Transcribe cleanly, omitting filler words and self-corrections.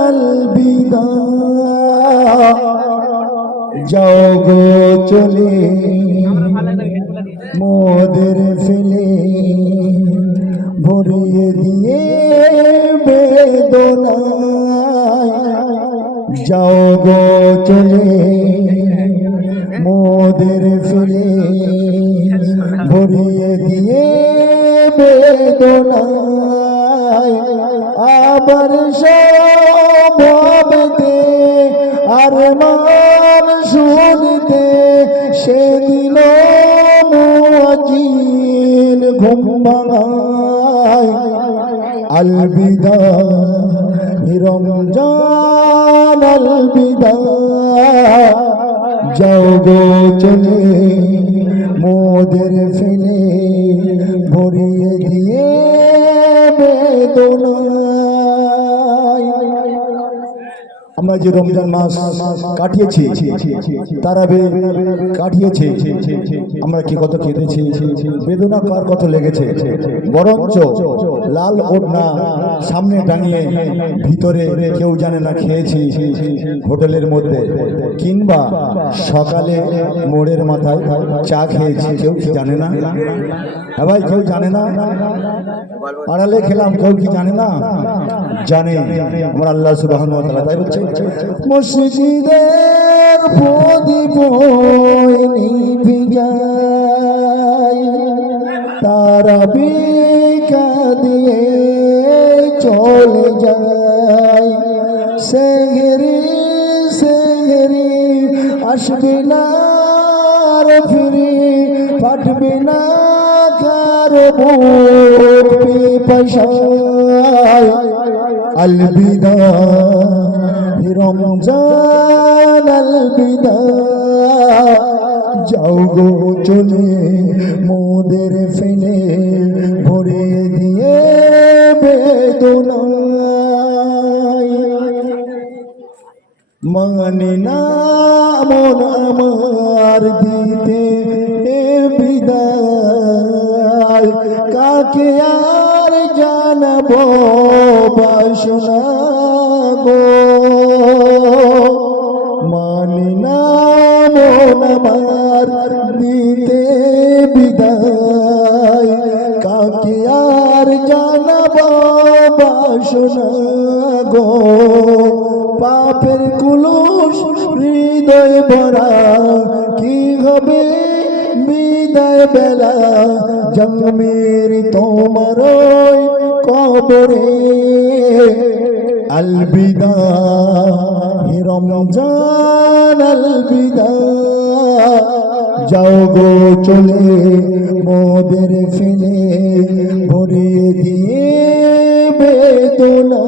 अलविदा যাও গো চলে মোদের ফেলে ভরিয়ে দিয়ে বেদনায় যাও গো চলে মোদের ফেলে ভরিয়ে দিয়ে বেদনায় আবার সবতে আর মান শুনতে সেদিন মুয়াজ্জিন ঘুম ভাঙায় अलविदा रमजान अलविदा যাও গো চলে মোদের ফেলে ভরিয়ে দিয়ে বেদনায় আমরা যে রমজান মাস কাটিয়েছি তারাবে কাটিয়েছি আমরা কি কত কেঁদেছি বেদনা কার কত লেগেছে বরঞ্চ লাল ওড়না সামনে টাঙিয়ে ভিতরে কেউ জানে না খেয়েছি হোটেলের মধ্যে কিংবা সকালে মোড়ের মাথায় চা খেয়েছি কেউ কি জানে না হ্যাঁ ভাই কেউ জানে না আড়ালে খেলাম কেউ কি জানে না জানে আমরা আল্লাহ সুবহানাহু ওয়া তাআলা তাই বলছে মসজিদের প্রদীপ নিভে যায় তারাবি কাঁদিয়ে চলে যায় সেহরি সেহরি আসবে না রে ফিরে ফাটবে না কারো বুক পিপাসায় अलविदा रमजान अलविदा যাও গো চলে মোদের ফেলে ভরিয়ে দিয়ে বেদনায় মানে না মন আমার দিতে বিদায় কাকে আর জানাবো বাসনা গো মানে না মন আমার দিতে বিদায় কাকে আর জানাবো বাসনা গো পাপের কুলুস হৃদয় ভরা কি হবে বিদায় বেলা জন্মের তোমার কবরে अलविदा रमजान अलविदा যাও গো চলে মোদের ফেলে ভরিয়ে দিয়ে বেদনা